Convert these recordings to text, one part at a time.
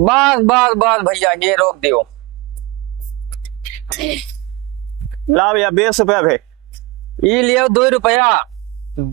बस बस बस भैया ये रोक दियो। ला भैया 20 रुपया भे। ये लियो 2 रुपया।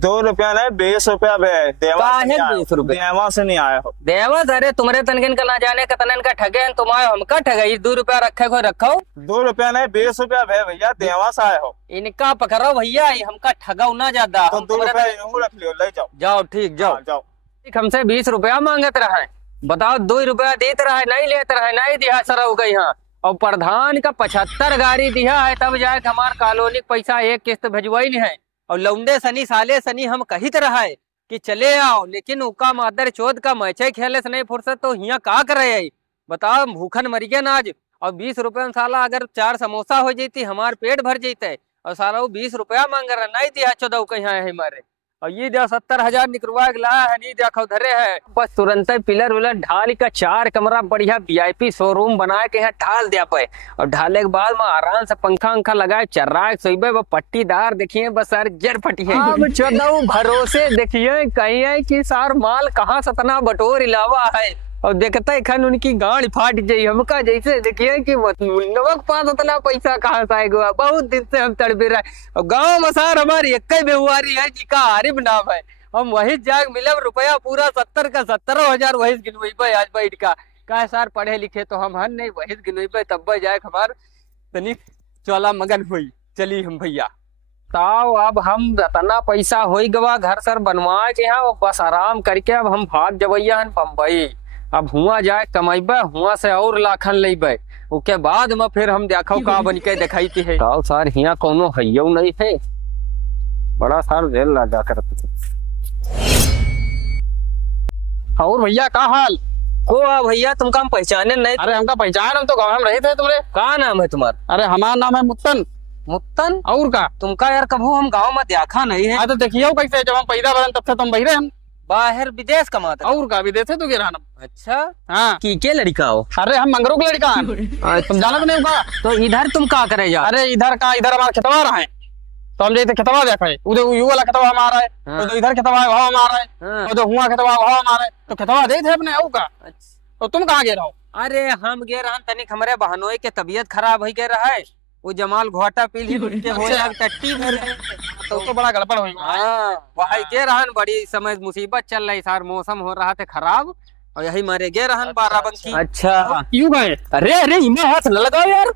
2 रुपया नहीं 20 रुपया भे। देवा से नहीं आया 20 रुपया देवा से नहीं आया हो। देवस अरे तुम्हारे तनकिन का ना जाने कतनन का ठगे हैं तुम आए हमका ठगे 2 रुपया रखे को रखो। 2 रुपया नहीं 20 रुपया भे भैया देवा से आए हो। इनका पकड़ो भैया हमका ठगा ना ज्यादा। तो 2 रुपया यूं रख लियो ले जाओ। जाओ ठीक जाओ। जाओ हमसे 20 रुपया मांगत रहा है। बताओ 2 रुपया देते रहा है नहीं लेते रहा है नहीं दिया सर हो गई। यहाँ और प्रधान का 75 गाड़ी दिया है तब जाए हमार कॉलोनी पैसा एक किस्त भिजवाई है। और लौंडे सनी साले सनी हम कहित रहा है कि चले आओ लेकिन उका मादर चौथ का मैचे खेले से नहीं फुर्सत तो यहाँ का करे है। बताओ भूखन मर गया ना आज। और 20 रुपया में साला अगर 4 समोसा हो जाती हमार पेट भर जाते। और साला वो 20 रुपया मांग रहा नहीं दिया 14 कहीं है हमारे। और ये दिया 70,000 निकलवा के लाया है नहीं देखो धरे है। बस तुरंत पिलर विलर ढाल का 4 कमरा बढ़िया VIP शोरूम बनाए के यहाँ ढाल दिया पे। और ढाले के बाद में आराम से पंखा अंखा लगाए चर्रा सोइबे वो पट्टीदार देखिए बस सार जर फटी है। अब 14 भरोसे देखिए कहीं है कि सार माल कहाँ सतना बटोर इलावा है। और देखता है खन उनकी गाड़ी फाट जाई हमका जैसे देखिए कि नमक पास उतना पैसा कहाँ से आएगा। बहुत दिन से हम तड़पे रहे और गाँव में सार हमारी एक बेहुआरी है जिका आरिफ नाम है। हम वही जाग मिलब रुपया पूरा 70 का 17,000 वही गिनवे आज बैठ का सार पढ़े लिखे तो हम हन नहीं वही गिनवे तब जाए हमार तनी चौला मगन हुई चली हम भैया। ताओ अब हम इतना पैसा हो गवा घर सर बनवा के यहाँ बस आराम करके अब हम भाग जबैया हन बम्बई। अब हुआ जाए कमाइबे हुआ से और लाखन लेबे उसके बाद में फिर हम देखो का बन के दिखाई है। ताओ सार यहाँ कोनो हइयो नहीं है बड़ा सार जेल ला जा कर। और भैया का हाल को भैया तुमका हम पहचाने नहीं। अरे हमका पहचान हम तो गाँव में रहे थे तुम्हारे। का नाम है तुम्हारा? अरे हमारा नाम है मुत्तन। मुत्तन और का तुमका यार कभू हम गाँव में देखा नहीं है। हाँ तो देखिए कैसे जब हम पैदा बदन तब से तुम बहिरे हम बाहर विदेश कमाते और का विदेश है तो गिरा हम। अच्छा हाँ की लड़का हो? अरे हम मंगरू के लड़का हैं। तुम जाना तो नहीं होगा। तो इधर तुम का करे जा? अरे इधर का इधर हमारा खेतवा रहा है तो हम जैसे खेतवा देखा है उधर यू वाला खेतवा हमारा है। हाँ। तो इधर खेतवा है वहाँ हमारा है। हाँ। तो हुआ खेतवा वहाँ हमारा है तो खेतवा दे थे अपने और का। तो तुम कहाँ गे रहो? अरे हम गे रहा तनिक हमारे बहनोई के तबीयत खराब हो गए रहा है वो जमाल घोटा पी ली हो टट्टी तो बड़ा गड़बड़ हुई। हाँ वही गे रहन बड़ी समय मुसीबत चल रही सार मौसम हो रहा था खराब और यही मारे गे रहन 12 बंकी। अच्छा क्यों गए? अरे अरे इमा हाथ न लगाओ यार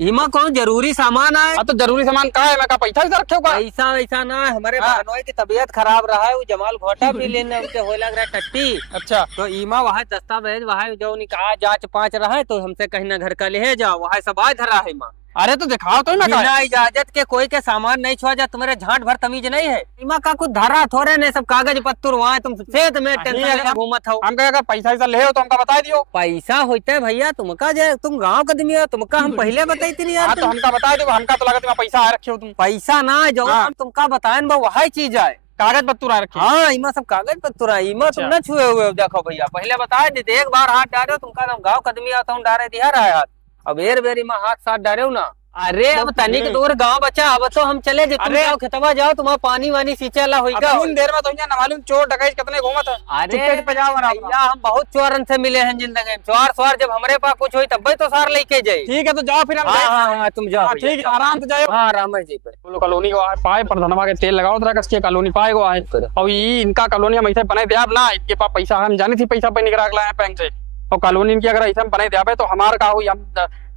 इमा कौन जरूरी सामान है। तो जरूरी सामान कहाँ है? मैं का पैसा इधर रखे होगा। ऐसा वैसा ना है हमारे बहनोई की तबीयत खराब रहा है वो जमाल घोटा पी लेने उनके हो लग रहा है टट्टी। अच्छा तो ईमा वहाँ दस्तावेज वहाँ जो निकाह जांच 5 रहा है तो हमसे कहीं ना घर का ले जाओ वहाँ सब आज धरा है माँ। अरे तो दिखाओ तो मैं बिना इजाजत के कोई के सामान नहीं छुआ जा तुम्हारे झांट भर तमीज नहीं है। इमा का कुछ धरा थोड़े ने सब कागज पत्तर वहाँ तुम सेहत में टेंशन घूमत हो। हम अगर पैसा ऐसा ले हो तो हमका बता दियो। पैसा होते भैया तुमका जे तुम गाँव का आदमी हो तुमका हम पहले बताई थी यार। तो हमका बता दो हमका तो लगा पैसा आ रखे हो तुम। पैसा ना जो हम तुमका बताए वही चीज है कागज पत्तर आ रखे। हाँ इमा सब कागज पत्तर है इमा तुम न छुए हुए देखो भैया पहले बता देते एक बार हाथ डाले तुमका गाँव का आदमी आता हूँ डारे दिया रहा है अब बेर इमा हाथ साथ डारे ना। अरे अब तनिक दूर गांव बचा अब तो हम चले जे तुम जाओ खेतवा जाओ तुम्हारा पानी वानी सींचेला होइगा उन देर में तो यहाँ न मालूम चोर डकैत कितने घूमत है। अरे भैया हम बहुत चोरन से मिले हैं जिंदगी में चोर स्वार जब हमारे पास कुछ हुई तब तो सार लेके जाए। ठीक है तो जाओ फिर हम। हाँ तुम जाओ ठीक है आराम से जाओ। हाँ आराम जी पे बोलो कॉलोनी को पाए प्रधानवा के तेल लगाओ तरह कसके कॉलोनी पाए गो आए और ये इनका कॉलोनी हम ऐसे बने दिया ना इनके पास पैसा हम जानी थी पैसा पे निकला लाए बैंक से और कॉलोनी इनकी अगर ऐसे हम बने दिया तो हमारा का हुई हम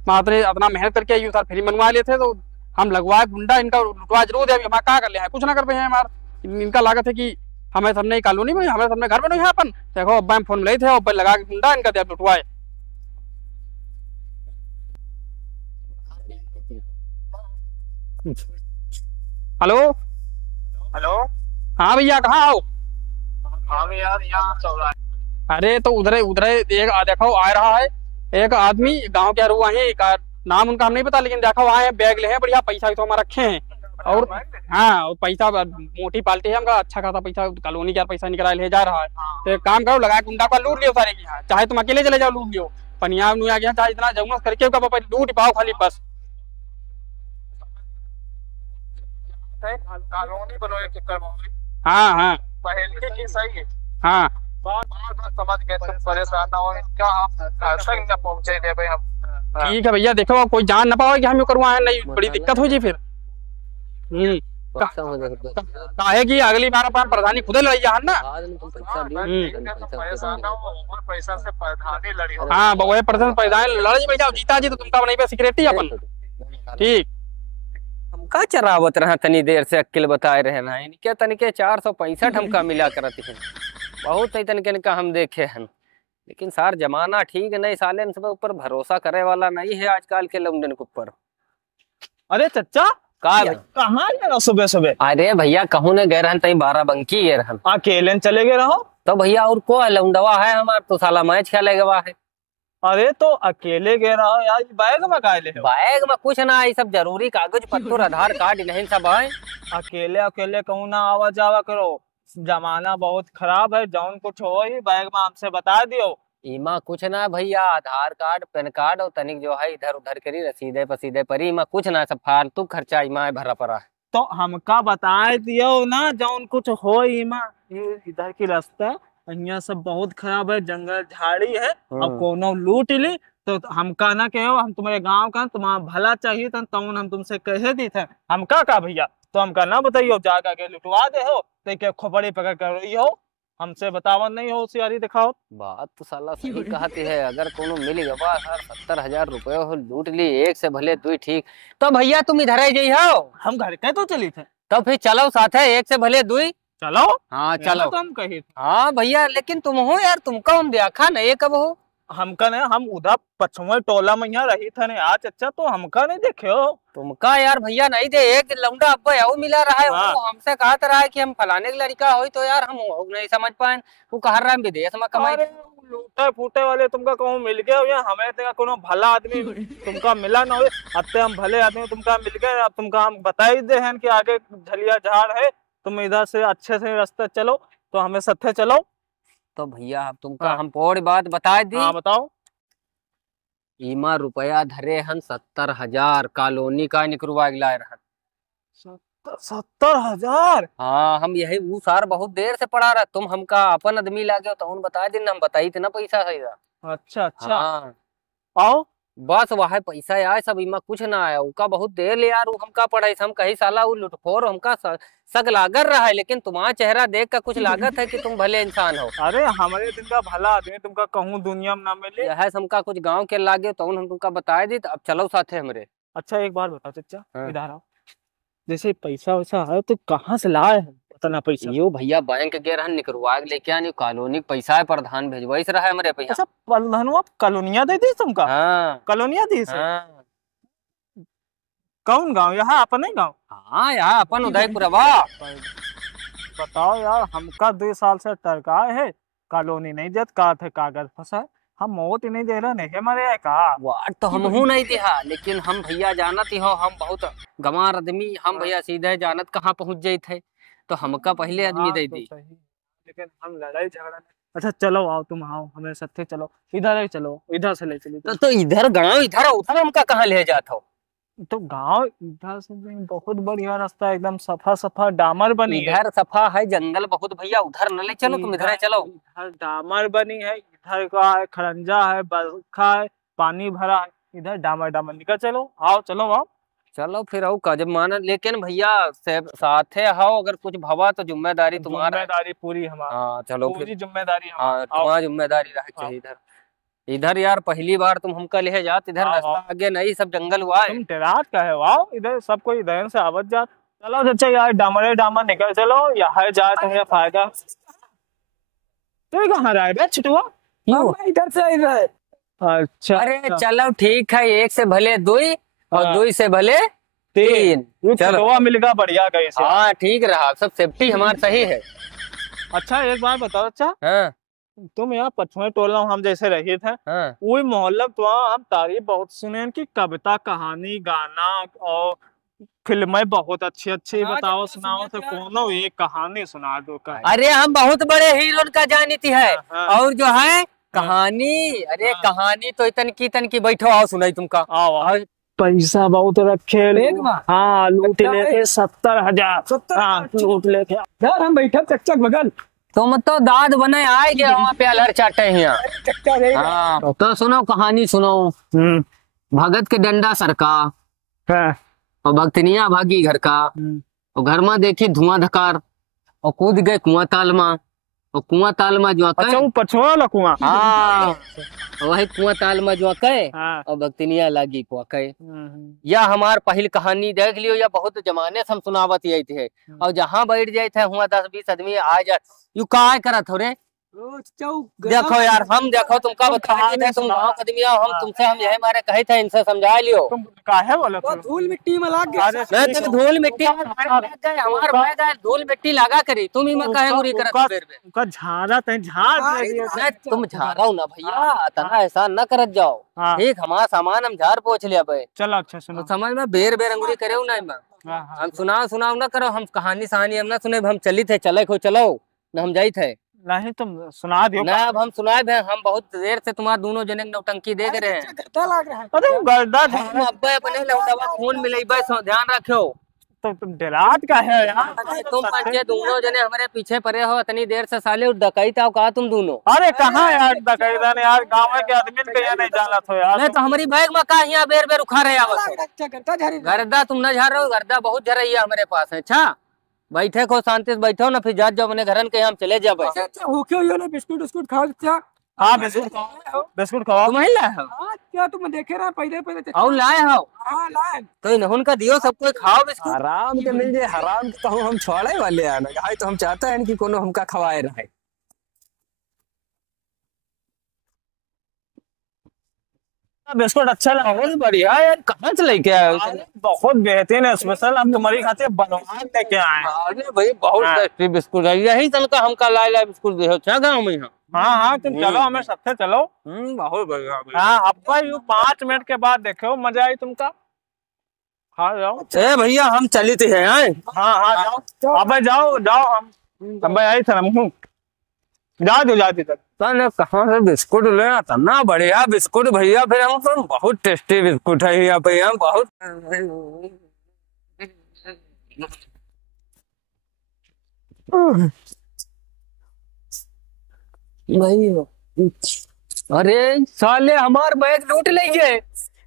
मात्र अपना मेहनत करके यू सर फ्री मनवा लेते तो हम लगवाए गुंडा इनका लुटवा जरूर दे हमारा क्या कर लिया है कुछ ना कर पाए हमारा इनका लागत है कि हमें सबने कॉलोनी में हमें सबने घर बनो अपन देखो अब्बा हम फोन मिले थे अब्बा लगा के गुंडा इनका दे लुटवाए। हेलो हेलो हाँ भैया कहाँ हो? हाँ यार यहाँ चल रहा है। अरे तो उधर उधर एक देखो आ रहा है एक आदमी गांव के रुआ है नाम उनका हम नहीं पता लेकिन देखो आए बैग ले हैं बढ़िया पैसा तो हमारा रखे हैं और हाँ और पैसा मोटी पाल्टी है हमका अच्छा खासा पैसा कॉलोनी का पैसा निकला ले जा रहा है। तो एक काम करो लगा गुंडा का लूट लियो सारे की यहाँ चाहे तुम अकेले चले जाओ लूट लियो पनिया नुआ गया चाहे इतना जमुना करके लूट पाओ खाली बस। कॉलोनी बनो हाँ हाँ पहले की सही है। हाँ समझ गए, तुम परेशान ना हो, क्या हम तक न पहुंचे थे भाई हम। ठीक है भैया, देखो कोई जान ना पाओ कि हम यो करवाए, नहीं बड़ी दिक्कत हो जी फिर। काहे की अगली बार अपन प्रधानी खुदे लड़ी जान ना। परेशान ना हो, और पैसा से प्रधानी लड़ी हो। हाँ वही प्रधान प्रधान लड़ी भैया, जीता जी तो तुमका नहीं पे सिक्योरिटी अपन। ठीक हमका चरावत रहा, तनी देर से अक्ल बताए रहे ना, इनके तनिके 465 हमका मिला करत है। बहुत ही तनिके इनका हम देखे हैं, लेकिन सार जमाना ठीक नहीं, साले इन सब ऊपर भरोसा करे वाला नहीं है आजकल के लौंडन के ऊपर। अरे चचा, का कहाँ गए रहो सुबह सुबह? अरे भैया कहूँ ने गए रहन तई 12 बंकी गए रहन। अकेले चले गए रहो? तो भैया और को लौंडवा है हमार, तो साला मैच खेले गवा है। अरे तो अकेले गए रहो यार, बैग में काहे ले हो? बैग में कुछ ना, ये सब जरूरी कागज पत्तर आधार कार्ड नहीं सब है। अकेले अकेले कहूँ ना आवा जावा करो, जमाना बहुत खराब है, जौन कुछ हो ही बैग में हमसे बता दियो। इमा कुछ ना भैया, आधार कार्ड पैन कार्ड और तनिक जो है इधर उधर करी रसीदे पसीदे परी, इमा कुछ ना, सब फालतू खर्चा इमा भरा पड़ा है। तो हमका बताए दियो ना जौन कुछ हो इमा। ये इधर की रास्ता यहाँ सब बहुत खराब है, जंगल झाड़ी है, और कोनो लूट ली तो हमका ना कहो, हम तुम्हारे गांव का तुम्हारा भला चाहिए था, तो हम तुमसे कहे दी थे। हमका का भैया, तो हमका ना बताइयो, जाकर के लुटवा दे हो तो क्या खोपड़ी पकड़ कर रही हो, हमसे बतावन नहीं हो, होशियारी दिखाओ। बात तो साला सही कहती है, अगर कोनो मिल गवा सर 70,000 रुपये हो लूट ली, एक से भले दुई ठीक। तो भैया तुम इधर ही जाइ हो, हम घर के तो चली थे। तो फिर चलो साथ है, एक से भले दुई। चलो हाँ चलो। तो हम कही थे। हाँ भैया, लेकिन तुम हो यार, तुमका हम देखा नहीं कब हो। हमका नहीं, हम उधर पछुए टोला में यहाँ रही था आज, अच्छा तो हमका नहीं देखे हो। तुमका यार भैया नहीं दे, एक लौंडा अब्बा याऊ मिला रहा है। हाँ। वो हमसे कहता रहा है कि हम फलाने की लड़का हो, तो यार हम नहीं समझ पाए। वो कह रहा है विदेश में कमाई। लूटे फूटे वाले तुमका कहूँ मिल गए हो, या हमें तेरा कोनो भला आदमी तुमका मिला ना हो। अब ते हम भले आदमी तुमका मिल गए, अब तुमका हम बता ही दे हैं कि आगे झलिया झाड़ है, तुम इधर से अच्छे से रास्ते चलो, तो हमें सत्थे चलो। तो भैया अब तुमका हम पूरी बात बता दी। हाँ बताओ। इमा रुपया धरे हन 70,000 कॉलोनी का निकलवा लाए रहन। 70,000? हाँ हम यही वो सार बहुत देर से पढ़ा रहा, तुम हमका अपन आदमी लागे तो उन बता दिन, हम बताई थे ना पैसा सही था। अच्छा अच्छा। हाँ। आओ बस वह पैसा आए सब, इमा कुछ ना आया, उका बहुत देर ले यार, वो हमका पढ़ाई हम कही साला वो लुटखोर हमका सग लागत रहा है, लेकिन तुम्हारा चेहरा देख कर कुछ लागत है कि तुम भले इंसान हो। अरे हमारे दिन का भला आदमी तुमका कहूँ दुनिया में ना मिले। यह हमका कुछ गांव के लागे तो हम तुमका बताए दी, अब चलो साथे हमरे। अच्छा एक बात बताओ चचा, हाँ। इधर आओ। जैसे पैसा वैसा है तो कहाँ से लाए हैं पता पैसा? यो भैया बैंक के रहन निकलवा के लेके आनी, कॉलोनी पैसा है, प्रधान भेजवाइस रहा है हमरे पैसा। अच्छा प्रधानवा कॉलोनिया दे दी तुमका? हाँ कॉलोनिया दी से? हाँ। कौन गाँव? यहाँ अपन नहीं गाँव? हाँ यहाँ अपन उदयपुरवा। बताओ यार, हमका 2 साल से टरका है, कॉलोनी नहीं देत, का थे कागज फंसा, हम वोट नहीं दे रहे, नहीं मरे का वाट तो हम हूँ नहीं दिहा, लेकिन हम भैया जानत ही हो, हम बहुत गंवार आदमी, हम भैया सीधे जानत कहाँ पहुँच जाये थे, तो हमका पहले आदमी दे दी। लेकिन हम लड़ाई झगड़ा नहीं। अच्छा चलो आओ, तुम आओ हमें सत्य, चलो इधर ही चलो, इधर से ले चली। तो इधर गाँव इधर उधर हमका कहाँ ले जाता हो? तो गांव इधर से बहुत बढ़िया रास्ता, एकदम सफा सफा डामर बनी है। इधर सफा है, जंगल बहुत भैया, उधर न ले चलो, तुम इधर चलो। इधर डामर बनी है, इधर का है खरंजा है, बरखा है, पानी भरा है, इधर डामर डामर, निकल चलो, आओ चलो आओ। चलो फिर आओ का जब माना, लेकिन भैया साथे आओ, अगर कुछ भवा तो जिम्मेदारी तुम्हारा। जिम्मेदारी पूरी हमारी। हाँ चलो पूरी फिर जिम्मेदारी हाँ, तुम्हारा जिम्मेदारी रहे चाहिए। इधर इधर यार पहली बार तुम हमका ले जात, इधर रास्ता आगे नहीं, सब जंगल हुआ है। तुम डरात का है? वाओ, इधर सब कोई इधर से आवत जात। चलो चाचा यार, डामरे डामर निकल चलो, यहाँ जात है फायदा। तो कहाँ रहा है छुटुआ? इधर से इधर। अच्छा अरे चलो ठीक है, एक से भले दुई और दुई से भले तीन। छुटुआ मिल गया, बढ़िया गए से। हाँ ठीक रहा, सब सेफ्टी हमार सही है। अच्छा एक बार बताओ अच्छा, हाँ तुम यहाँ पछुए टोला हम जैसे रहे थे, हाँ वही मोहल्ला तो हम तारीफ बहुत सुने कि कविता कहानी गाना और फिल्में बहुत अच्छी अच्छी, बताओ सुनाओ तो कोनो एक कहानी सुना दो का। अरे हम बहुत बड़े हीरो का जानीती है। हाँ। और जो है कहानी, अरे कहानी तो इतन की बैठो आओ सुनाई तुमका। आओ पैसा बहुत रखे, हाँ लूट लेके 70,000 लूट लेके। यार हम बैठे चकचक बगल तुम तो दाद बने आए के वहाँ पे अलहर चाटे हिया। हाँ तो सुनो कहानी सुनो। भगत के डंडा सरका और भक्तनिया भागी घर का, और घर में देखी धुआं धकार और कूद गए कुआं ताल में, और कुआं ताल में जो अच्छा वो पछुआ वाला कुआं। हाँ वही कुआं ताल में जो कहे हाँ। और भक्तनिया लागी को कहे। या हमार पहली कहानी देख लियो, या बहुत जमाने से हम सुनावत यही थे। और जहाँ बैठ जाए थे हुआ 10-20 आदमी आ जाए यू का करत हो रे। देखो यार हम देखो तुमका बताए थे, तुम गाँव आदमी हो, हम तुमसे हम यही मारे कहे थे इनसे समझा लियो। तुम काहे बोले थे? धूल मिट्टी में लग गया। नहीं तुम धूल मिट्टी हमार भाई गए धूल मिट्टी लगा करी, तुम ही में कहे मुरी करत बेर में। उनका झाड़ा तय झाड़ दे दिया। नहीं तुम झाड़ो ना भैया, तना ऐसा न करत जाओ। हाँ। ठीक हमारा सामान हम झाड़ पोछ लिया भाई। चलो अच्छा सुनो। तो समझ में बेर बेर अंगुरी करे ना इमा। हाँ, हाँ। हम सुनाओ ना करो, हम कहानी सहानी हम ना सुने, हम चली थे चले को चलो न हम जाई थे नहीं तुम सुना दियो। ना। अब हम सुनाए थे, हम बहुत देर से तुम्हारा दोनों जने के नौटंकी देख रहे हैं। गद्दा लग रहा है। अरे वो गर्दा हम अब्बे अपने लौटवा फोन मिले बस ध्यान रखो। तो तुम डरात का है यार। तुम पंचे दोनों जने हमारे पीछे पड़े हो इतनी देर से, साले डकैत आओ कहा तुम दोनों। अरे कहाँ यार डकैता ने यार, गाँव के आदमी के यहाँ नहीं जाना था यार। नहीं तो हमारी बैग में कहा यहाँ बेर बेर उखा रहे आवत हो। अच्छा गद्दा झरी। गर्दा तुम न झाड़ रहे हो, गर्दा बहुत झरई है हमारे पास है। अच्छा बैठे को शांति से बैठो ना, फिर जात जाओ अपने घरन के हम चले जाओ। अच्छा होके हो ना बिस्कुट उस्कुट खाओ। अच्छा हाँ बिस्कुट खाओ, बिस्कुट खाओ। तुम ही लाए हो हाँ क्या तुम देखे रहा पहले पहले। और लाए हो हाँ लाए। तो इन्हों का दियो सबको खाओ बिस्कुट। हराम के मिल जाए, हराम तो हम छोड़े वाले हैं ना, तो हम चाहते हैं कि कोनो हमका खवाए रहे। बिस्कुट अच्छा लगा। बहुत बढ़िया यार, कहाँ से लेके आए हो? अरे, बहुत बेहतरीन है, स्पेशल हम तुम्हारी खातिर बनवा लेके आए हैं। अरे भाई बहुत हाँ। टेस्टी बिस्कुट है, यही तन का हमका लाए बिस्कुट दे हो अच्छा गाँव में यहाँ। हाँ हाँ तुम चलो, हमें सबसे चलो। बहुत बढ़िया। हाँ अब्बा यू 5 मिनट के बाद देखो मजा आई तुमका। हाँ जाओ। ए भैया हम चली थे हैं। हाँ हाँ जाओ अबे जाओ जाओ, हम अब्बा आई था हम जा दो जाती तक। तने कहाँ से बिस्कुट ले आता ना, बढ़िया बिस्कुट भैया। फिर हम तो बहुत टेस्टी बिस्कुट है यहाँ पे, यहाँ बहुत भाई। अरे साले हमार बैग लूट लेंगे।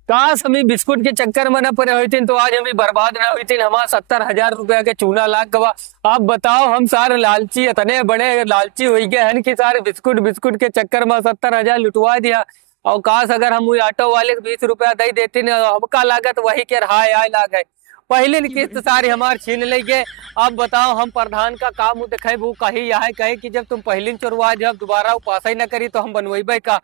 काश हमें बिस्कुट के चक्कर में न पड़े हुए तो आज हमें बर्बाद ना हुई थी। हमारा 70,000 रुपया के चूना लाग गवा। आप बताओ हम सारे लालची, इतने बड़े लालची हो गए हैं कि सारे बिस्कुट के चक्कर में 70,000 लुटवा दिया। और काश अगर हम ऑटो वाले को 20 रुपया दे देते न, हमका लागत वही के रहा आए लागे। पहले किस्त सारी हमार छीन लेंगे। अब बताओ हम प्रधान का काम देखे वो कही यह कहे कि जब तुम पहले चोरवा जब दोबारा पास ही न करी तो हम बनवेबे का।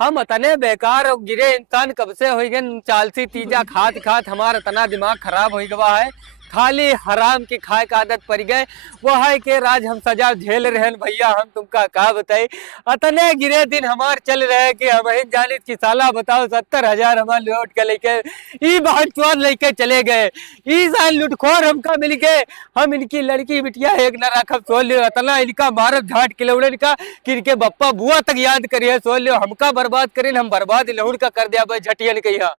हम इतने बेकार और गिरे इंसान कब से हो गए, चालसी तीजा खात हमारा इतना दिमाग खराब हो गया है। खाली हराम की खाए का आदत पड़ गए। वो है के राज हम सजा झेल रहे हैं भैया। हम तुमका का बताई, इतने गिरे दिन हमार चल रहे कि हम ही जानी की साला बताओ 70,000 हमारे लौट के लेके ई बहुत चोर लेके चले गए। ई साल लुटखोर हमका मिल गए। हम इनकी लड़की बिटिया एक न रखब सोल लियो, इतना इनका मारत घाट किलोड़े का कि इनके बप्पा बुआ तक याद करिए सोल लियो। हमका बर्बाद करें हम बर्बाद लहुड़ का कर दिया भाई झटियन कहिया।